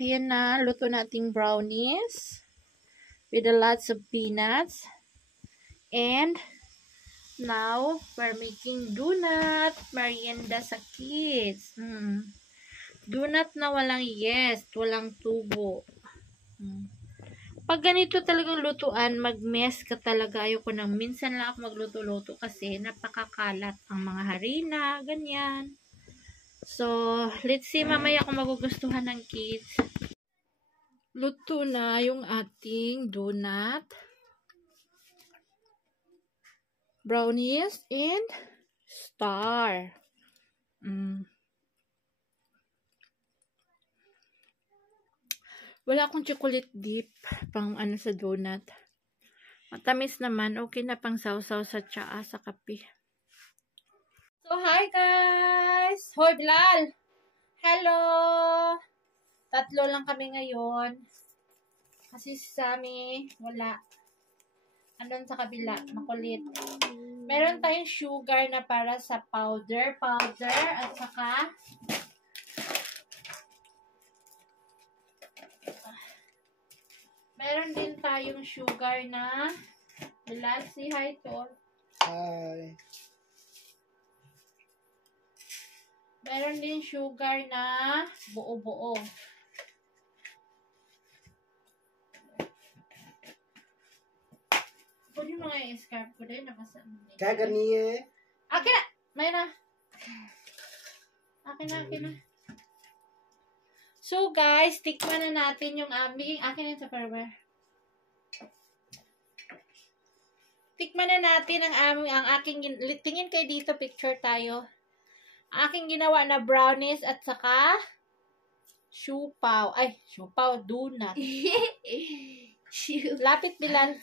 ayan na, luto nating brownies with a lots of peanuts. And now, we're making donut merienda sa kids. Donut na walang yeast, walang tubo. Pag ganito talagang lutuan, mag-mess ka talaga. Ayoko nang minsan lang ako magluto-luto kasi napakakalat ang mga harina, ganyan. So, let's see mamaya kung magugustuhan ng kids. Luto na yung ating donut, brownies, and star. Wala akong chocolate dip pang ano sa donut. Matamis naman, okay na pang sausaw sa tsaa sa kape. So, hi guys! Hoy, Bilal! Hello! Tatlo lang kami ngayon. Kasi si Sammy, wala. Andun sa kabila, makulit. Meron tayong sugar na para sa powder, at saka meron din tayong sugar na Bilal, say hi to. Hi. Meron din sugar na buo-buo. Pwede mo nga yung scarf ko din. Kaya niye. Akin na! May na. Akin na. So guys, tikman na natin yung aming, akin na yung Tupperware. Tikman na natin ang aking, tingin kayo dito, picture tayo. Aking ginawa na brownies at saka siupaw. Ay, siupaw, donut. Lapit, Bilal.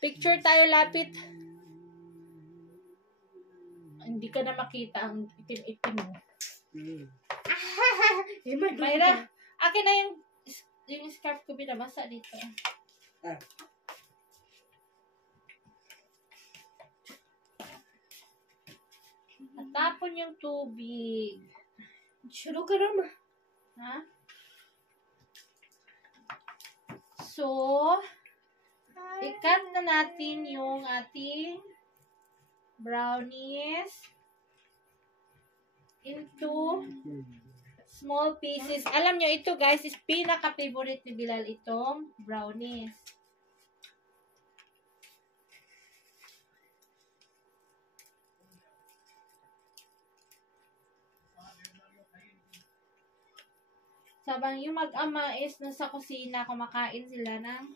Picture tayo, lapit. Hindi ka na makita ang itim-itim mo. Mayra, akin na yung scarf ko binabasa dito. Natapon yung tubig. Shuru ka naman. Ha? So, i-cut na natin yung ating brownies into small pieces. Alam nyo, ito guys, is pinaka-favorite ni Bilal itong brownies. Sabang yung mag-ama is nasa kusina, kumakain sila ng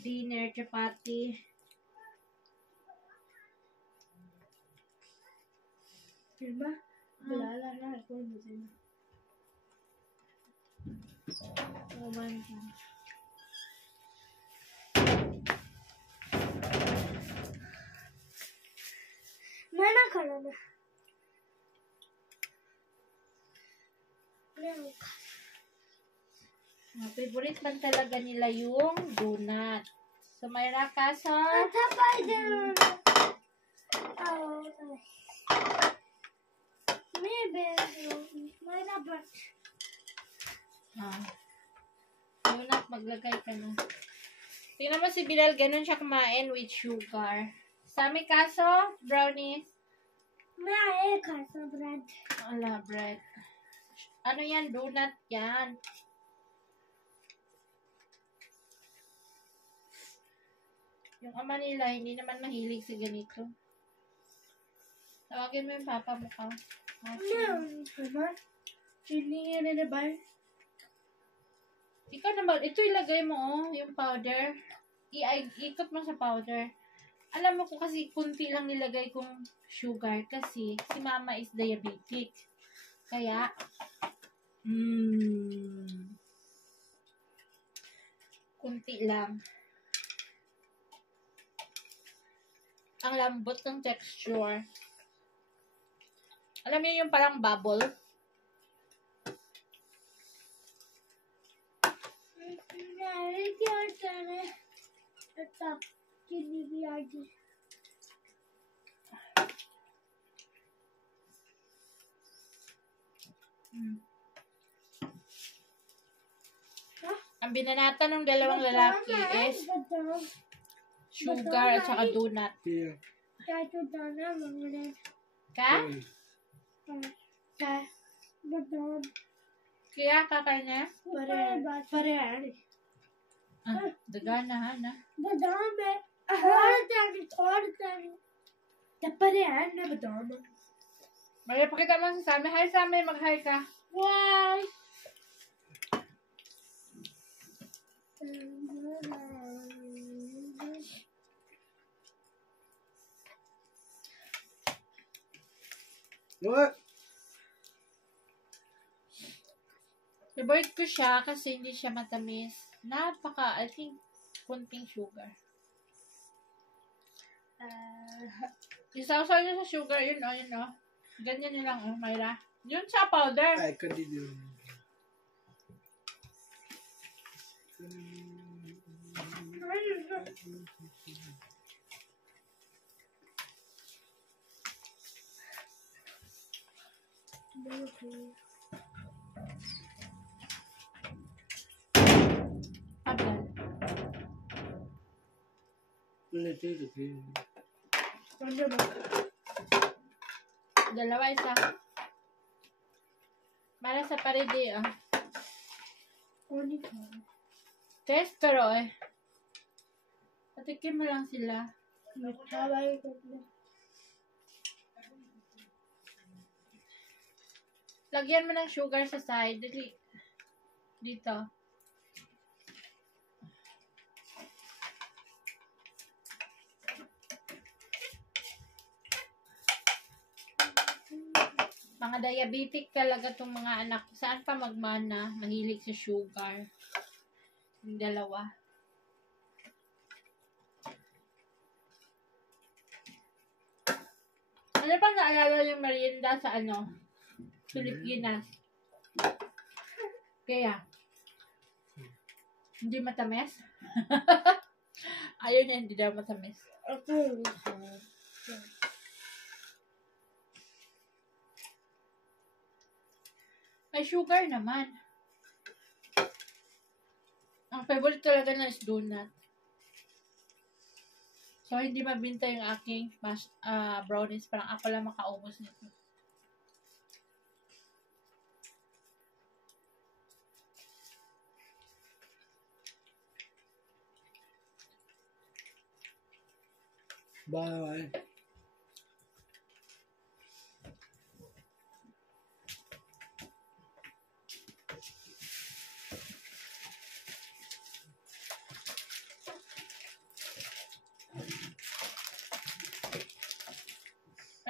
dinner, chapati. Diba? Bilala na. Ikaw mo din. Mana ka na na. Favorite lang talaga nila yung donut. So, mayra ka sa... Donut, maglagay ka na. Tingnan mo si Bilal, ganun siya kumain with sugar. Sami kaso, brownies. May kaso bread. Ala, bread. Ano yan? Donut yan. Yung ama nila, hindi naman mahilig sa ganito. Tawagin mo yung papa mo ka. Diba? Chili na ba? Ikaw naman, ito ilagay mo, yung powder. Ikot mo sa powder. Alam mo ko kasi kunti lang nilagay kong sugar kasi si mama is diabetic. Kaya, kunti lang. Ang lambot ng texture. Alam niyo yung parang bubble? Ang binanata ng dalawang lalaki is sugar at saka donut. Yeah. Tato dana mangulit. Ka? Mm. Ka? Badam. Kaya kakain niya? Pare. Dagana ha na. Badam eh. Thorn tani. Pare na badam. Maria, pakita mo sa Sammy. Hi Sammy, mag-hi ka. Why? What? Favorite ko siya kasi hindi siya matamis. I think, kunting sugar. Isaw-saw niyo sa sugar, yun o. Ganyan nyo lang, Myra. Yun sa powder. I continue. Abal. Dalawa, isa. Para sa parede, Test pero patikim mo lang sila. Lagyan mo ng sugar sa side. Dito. Mga diabetic talaga tong mga anak. Saan pa magmana? Mahilig sa sugar. Yung dalawa. Ano pa naalala yung merienda sa Pilipinas? Kaya, hindi matamis? Ayun niya, hindi daw matamis. May sugar naman. Ang favorite talaga na is donut. So, hindi mabinta yung aking brownies. Parang ako lang makaubos nito. Bye.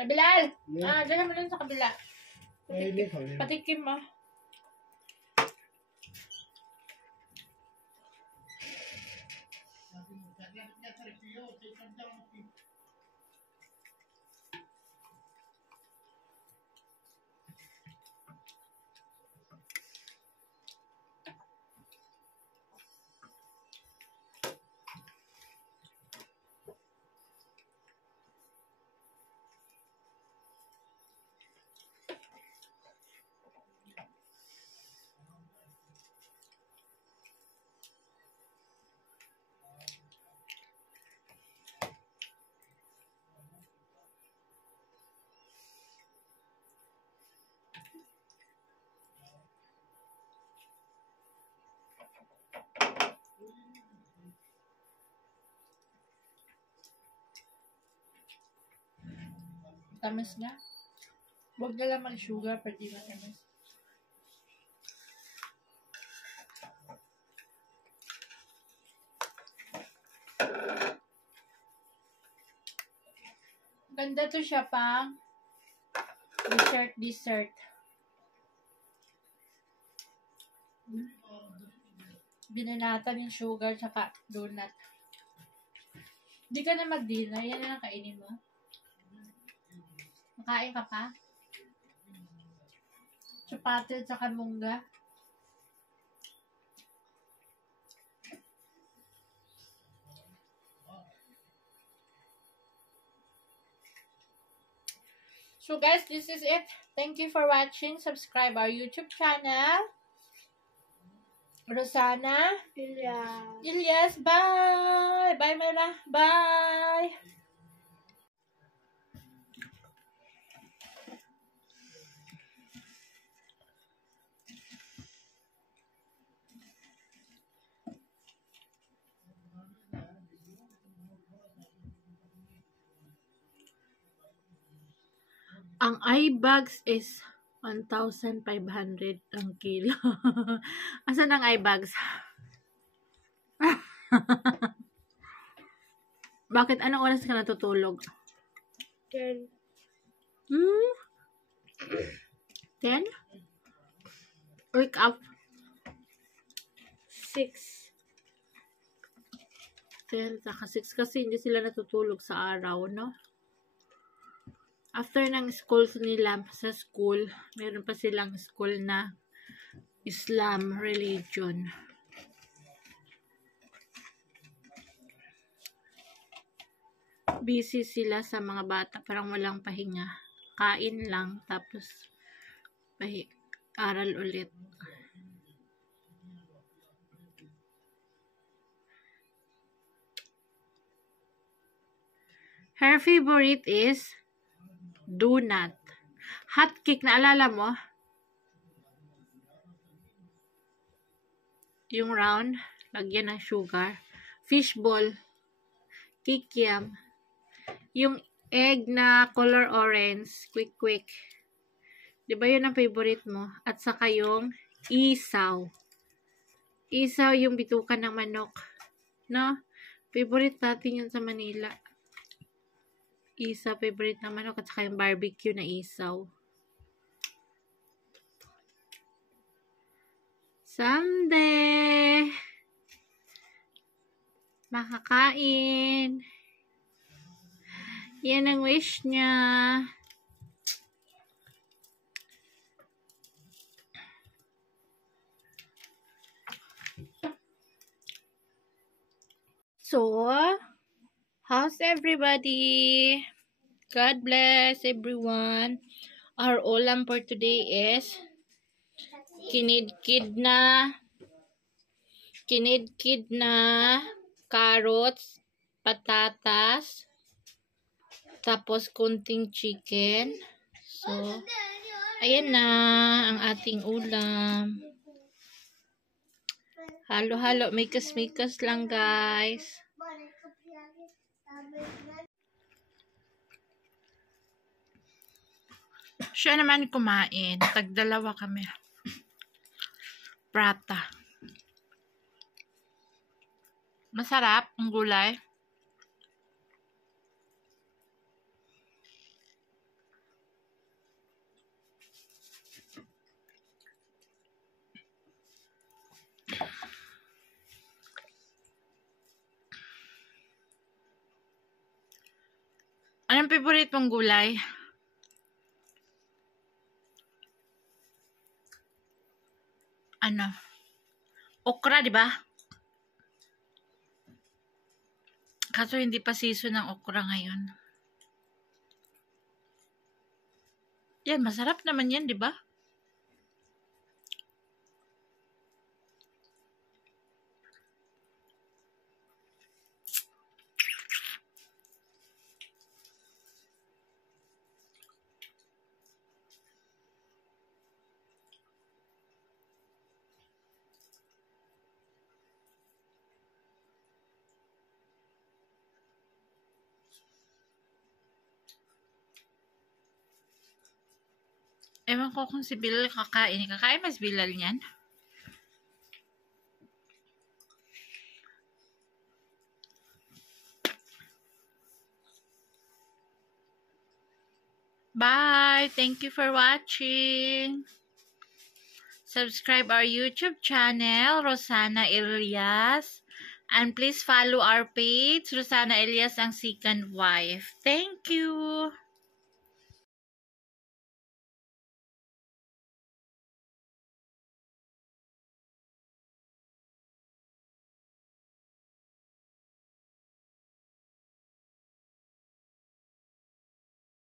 Bilal! Yeah. Dala mo lang sa kabila. Hindi ko. Patikim mo. Tamis na. Huwag na lang mag-sugar pag di matamis. Ganda to siya pang dessert. Binanatan yung sugar tsaka donut. Hindi ka na mag-dinner. Yan na lang kainin mo. Makain ka pa? Chapati tsaka mungga. So guys, this is it. Thank you for watching. Subscribe our YouTube channel. Rosana. Yeah. Ilyas, bye! Bye, Myra. Bye! Ang eye bags is 1,500 ang kilo. Asan ang eye bags? Bakit? Anong oras ka natutulog? 10. 10? Wake up. 6. 10 saka 6 kasi hindi sila natutulog sa araw, no? After ng school nila sa school, meron pa silang school na Islam religion. Busy sila sa mga bata, parang walang pahinga. Kain lang, tapos aral ulit. Her favorite is donut. Hot cake, naalala mo? Yung round, lagyan ng sugar. Fishball. Kikiam. Yung egg na color orange. Quick. Diba yun ang favorite mo? At saka yung isaw. Isaw yung bitukan ng manok. No? Favorite natin yun sa Manila. Isaw, favorite ng manok. At saka yung barbecue na isaw. Someday, makakain. Yan ang wish niya. So, how's everybody? God bless everyone. Our ulam for today is kinidkid na carrots, patatas, tapos kunting chicken. So, ayan na ang ating ulam. Halo-halo, mikas-mikas lang guys. Siya naman kumain. Tagdalawa kami. Prata. Masarap ang gulay. Anong favorite mong gulay? Ano? Okra, di ba? Kaso hindi pa season ng okra ngayon. Yan, masarap naman yan, di ba? Ewan ko kung si Bilal kakain. Kakain mas Bilal niyan. Bye! Thank you for watching. Subscribe our YouTube channel, Rosana Ilyas. And please follow our page, Rosana Ilyas ang second wife. Thank you!